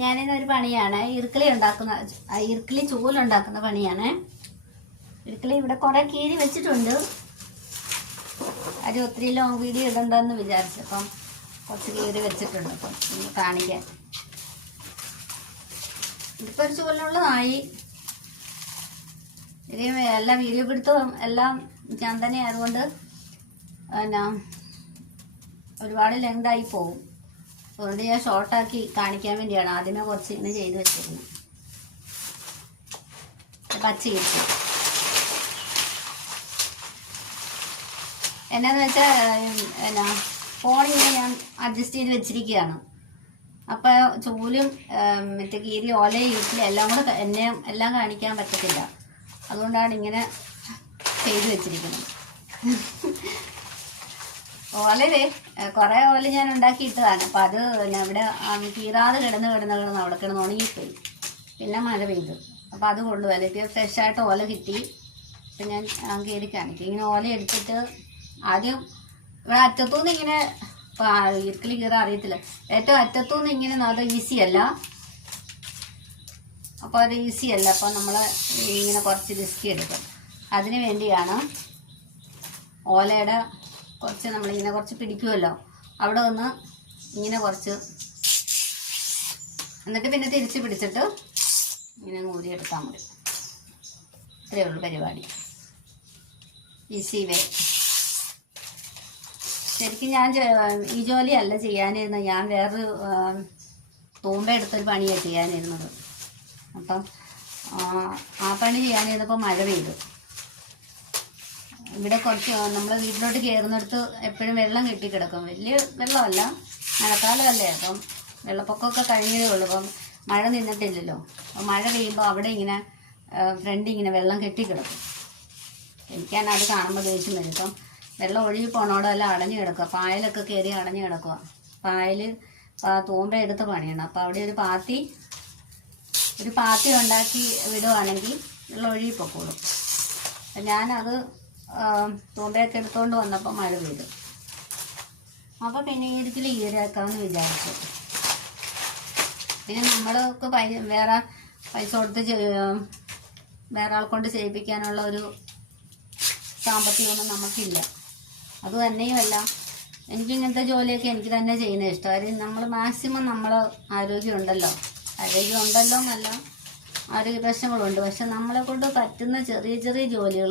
ഞാനിന്ന് ഒരു പണിയാണ്. ഇറുക്കിളി ഉണ്ടാക്കുന്ന ഇറുക്കിളി ചൂലുണ്ടാക്കുന്ന പണിയാണ്. ഇറുക്കിളി ഇവിടെ കുറെ കീറി വെച്ചിട്ടുണ്ട്. അത് ഒത്തിരി ലോങ് വീഡിയോ ഇടണ്ടെന്ന് വിചാരിച്ചു. അപ്പം കുറച്ച് കീറി വെച്ചിട്ടുണ്ട് അപ്പം ഇനി കാണിക്കാൻ ഇതിപ്പോൾ ഒരു ചൂലിനുള്ളതായി. ഇനി എല്ലാ വീഡിയോ പിടുത്തവും എല്ലാം ഞാൻ തന്നെ ആയതുകൊണ്ട് എന്നാ ഒരുപാട് ലെങ്തായി പോകും അതുകൊണ്ട് ഞാൻ ഷോർട്ടാക്കി കാണിക്കാൻ വേണ്ടിയാണ്. ആദ്യമേ കുറച്ച് ഇങ്ങനെ ചെയ്ത് വെച്ചിരുന്നത് പച്ച കിട്ടി എന്നാന്ന് വെച്ചാൽ എന്നാ ഫോണിങ്ങനെ ഞാൻ അഡ്ജസ്റ്റ് ചെയ്ത് വെച്ചിരിക്കുകയാണ് അപ്പോൾ ചൂലും മറ്റേ കീരി ഓലയും ഇട്ടിലും എല്ലാം കൂടെ എന്നെ എല്ലാം കാണിക്കാൻ പറ്റത്തില്ല. അതുകൊണ്ടാണ് ഇങ്ങനെ ചെയ്ത് വെച്ചിരിക്കുന്നത്. ഓലയിൽ കുറേ ഓല ഞാൻ ഉണ്ടാക്കിയിട്ടതാണ്. അപ്പം അത് പിന്നെ അവിടെ കീറാതെ കിടന്ന് കിടന്ന് കിടന്ന് അവിടെ കിടന്ന് ഉണങ്ങിപ്പോയി. പിന്നെ മഴ പെയ്തു. അപ്പം അത് കൊണ്ടുപോകാൻ ഫ്രഷ് ഫ്രഷായിട്ട് ഓല കിട്ടി. അപ്പം ഞാൻ കയറി കാണിക്കും. ഇങ്ങനെ ഓല എടുത്തിട്ട് ആദ്യം ഇവിടെ അറ്റത്തുനിന്ന് ഇങ്ങനെ ഇരിക്കലി കീറാൻ അറിയത്തില്ല. ഏറ്റവും അറ്റത്തുനിന്ന് ഇങ്ങനെ അത് ഈസി അല്ല. അപ്പോൾ അത് ഈസി അല്ല. അപ്പോൾ നമ്മൾ ഇങ്ങനെ കുറച്ച് റിസ്ക് എടുക്കും. അതിന് വേണ്ടിയാണ് ഓലയുടെ കുറച്ച് നമ്മളിങ്ങനെ കുറച്ച് പിടിക്കുമല്ലോ അവിടെ ഒന്ന് ഇങ്ങനെ കുറച്ച് എന്നിട്ട് പിന്നെ തിരിച്ച് പിടിച്ചിട്ട് ഇങ്ങനെ ഊരിയെടുത്താൽ മതി. ഇത്രയേ ഉള്ളൂ പരിപാടി. ഈസി വേ ശരിക്കും ഞാൻ ഈ ജോലിയല്ല ചെയ്യാനിരുന്നത്. ഞാൻ വേറൊരു തൂമ്പ എടുത്തൊരു പണിയാണ് ചെയ്യാനിരുന്നത്. അപ്പം ആ പണി ചെയ്യാനിരുന്നപ്പോൾ മഴ പെയ്തു. ഇവിടെ കുറച്ച് നമ്മൾ വീട്ടിലോട്ട് കയറുന്നിടത്ത് എപ്പോഴും വെള്ളം കെട്ടിക്കിടക്കും. വലിയ വെള്ളമല്ല മഴക്കാലമല്ലേ അപ്പം വെള്ളപ്പൊക്കമൊക്കെ കഴിഞ്ഞതേ ഉള്ളൂ. അപ്പം മഴ നിന്നിട്ടില്ലല്ലോ. അപ്പം മഴ പെയ്യുമ്പോൾ അവിടെ ഇങ്ങനെ ഫ്രണ്ട് ഇങ്ങനെ വെള്ളം കെട്ടിക്കിടക്കും. എനിക്കാണ് അത് കാണുമ്പോൾ ദേഷ്യം വരും. ഇപ്പം വെള്ളം ഒഴുകി പോണോടെ എല്ലാം അടഞ്ഞു കിടക്കുക. പായലൊക്കെ കയറി അടഞ്ഞു കിടക്കുക. പായൽ തൂമ്പ എടുത്ത് പണിയണം. അപ്പോൾ അവിടെ ഒരു പാത്തി ഒരു പാത്തി ഉണ്ടാക്കി വിടുവാണെങ്കിൽ വെള്ളം ഒഴുകി പൊക്കോളും. അപ്പം ഞാനത് ആ, തൂമ്പയൊക്കെ എടുത്തുകൊണ്ട് വന്നപ്പോൾ മഴ പെയ്തു. അപ്പോൾ പിന്നെ ഈ ഒരിക്കൽ ഈരാക്കാമെന്ന് വിചാരിച്ചു. പിന്നെ നമ്മളൊക്കെ പൈ വേറെ പൈസ കൊടുത്ത് വേറെ ആൾക്കൊണ്ട് കൊണ്ട് ചെയ്യിപ്പിക്കാനുള്ള ഒരു സാമ്പത്തികമൊന്നും നമുക്കില്ല. അത് തന്നെയുമല്ല. എനിക്ക് ഇങ്ങനത്തെ ജോലിയൊക്കെ എനിക്ക് തന്നെ ചെയ്യുന്ന ഇഷ്ടം. നമ്മൾ മാക്സിമം നമ്മൾ ആരോഗ്യം ഉണ്ടല്ലോ ആരോഗ്യം ഉണ്ടല്ലോ എന്നല്ല ആരോഗ്യ പ്രശ്നങ്ങളുണ്ട്. പക്ഷെ നമ്മളെ കൊണ്ട് പറ്റുന്ന ചെറിയ ചെറിയ ജോലികൾ